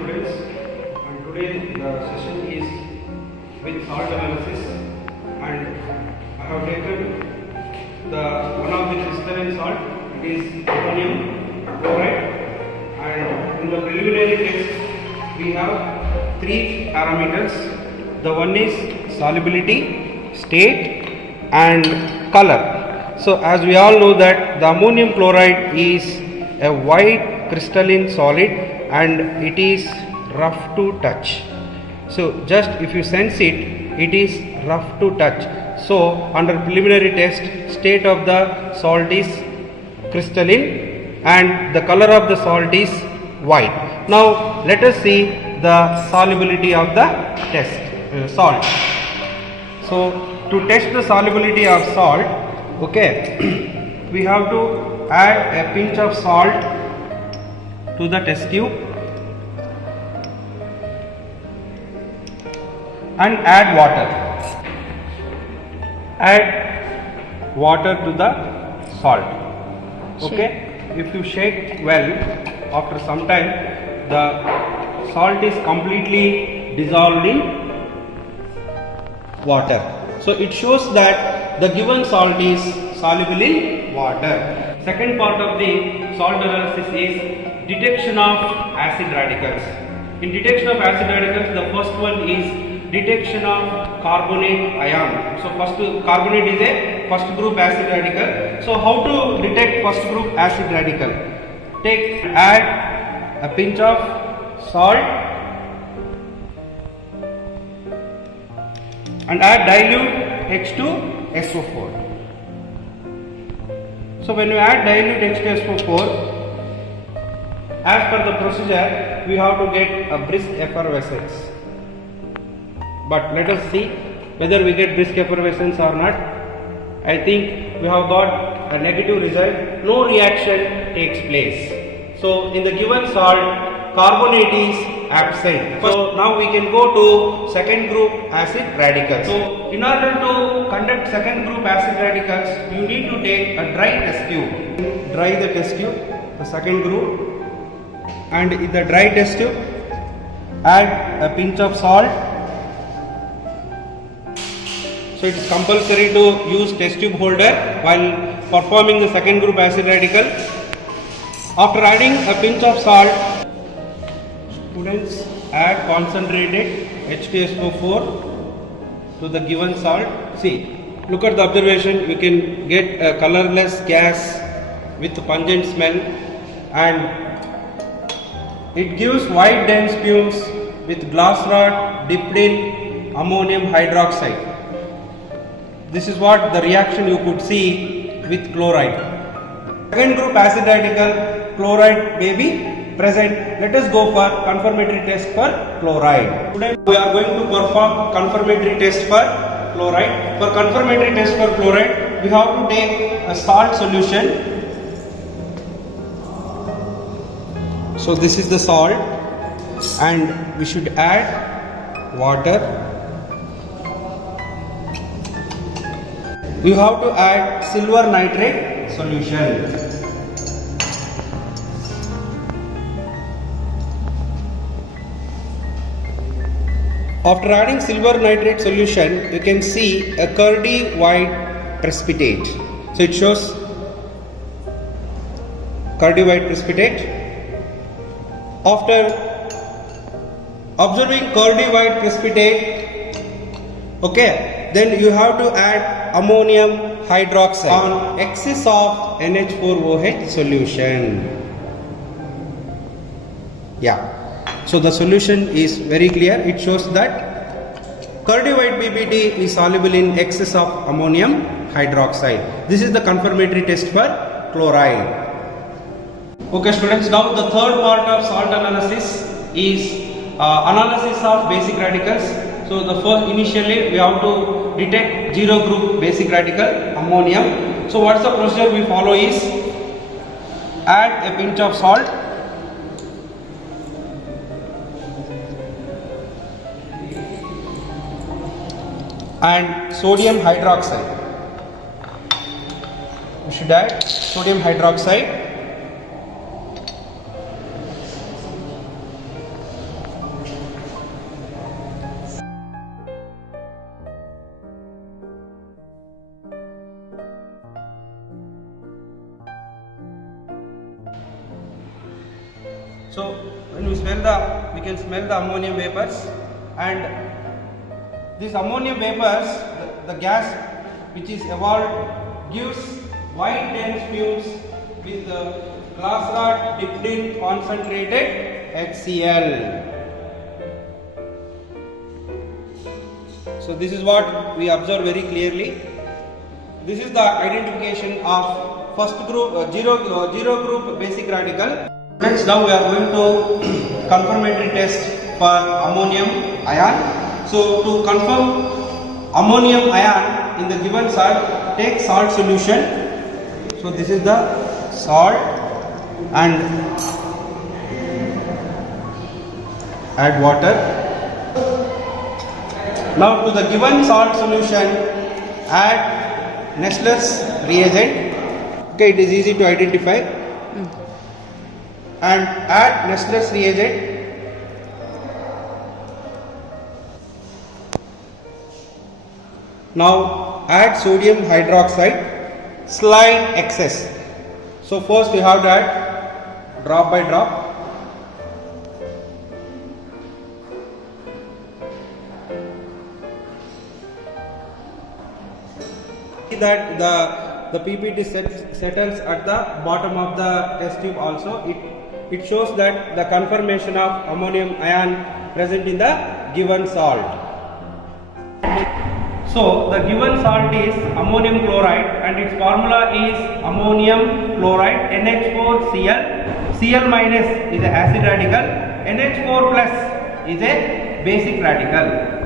students, and today the session is with salt analysis, and I have taken one of the crystalline salt, it is ammonium chloride, and in the preliminary test we have three parameters. The one is solubility, state and color. So as we all know that the ammonium chloride is a white crystalline solid and it is rough to touch. So just if you sense it, it is rough to touch. So under preliminary test, state of the salt is crystalline and the color of the salt is white. Now let us see the solubility of the salt. So to test the solubility of salt, okay, we have to add a pinch of salt to the test tube and add water. Add water to the salt. Okay, if you shake well, after some time the salt is completely dissolved in water. So it shows that the given salt is soluble in water. Second part of the salt analysis is detection of acid radicals. In detection of acid radicals, the first one is detection of carbonate ion. So first carbonate is a first group acid radical. So how to detect first group acid radical? Add a pinch of salt and add dilute H2SO4. So when you add dilute H2SO4, as per the procedure, we have to get a brisk effervescence. But let us see whether we get brisk effervescence or not. I think we have got a negative result. No reaction takes place. So in the given salt, carbonate is absent. So now we can go to second group acid radicals. So in order to conduct second group acid radicals, you need to take a dry test tube. Dry the test tube, the second group, and in the dry test tube, add a pinch of salt. So it is compulsory to use test tube holder while performing the second group acid radical. After adding a pinch of salt, students add concentrated H2SO4 to the given salt. See, look at the observation, you can get a colorless gas with pungent smell and it gives white dense fumes with glass rod dipped in ammonium hydroxide. This is what the reaction you could see with chloride. Second group acid radical, chloride may be present. Let us go for confirmatory test for chloride. Today we are going to perform confirmatory test for chloride. For confirmatory test for chloride, we have to take a salt solution. So this is the salt and we should add water. We have to add silver nitrate solution. After adding silver nitrate solution, you can see a curdy white precipitate. So it shows curdy white precipitate. After observing curdy white precipitate, okay, then you have to add ammonium hydroxide on excess of NH4OH solution. Yeah. So the solution is very clear. It shows that curdy white PBT is soluble in excess of ammonium hydroxide. This is the confirmatory test for chloride. Okay students, now the third part of salt analysis is analysis of basic radicals. So the first, initially we have to detect zero group basic radical, ammonium. So what's the procedure we follow is add a pinch of salt and sodium hydroxide. We should add sodium hydroxide So when we we can smell the ammonium vapors, and these ammonium vapors, the gas which is evolved gives white dense fumes with the glass rod dipped in concentrated HCl. So this is what we observe very clearly. This is the identification of first group, zero group basic radical. Friends, now we are going to confirmatory test for ammonium ion. So to confirm ammonium ion in the given salt, take salt solution. So this is the salt and add water. Now to the given salt solution, add Nessler's reagent. Okay, it is easy to identify. And add Nessler's reagent. Now add sodium hydroxide, slight excess. So first we have to add drop by drop. That the PPT settles at the bottom of the test tube also. It shows that the conformation of ammonium ion present in the given salt. So the given salt is ammonium chloride and its formula is ammonium chloride NH4Cl. Cl minus is an acid radical, NH4 plus is a basic radical.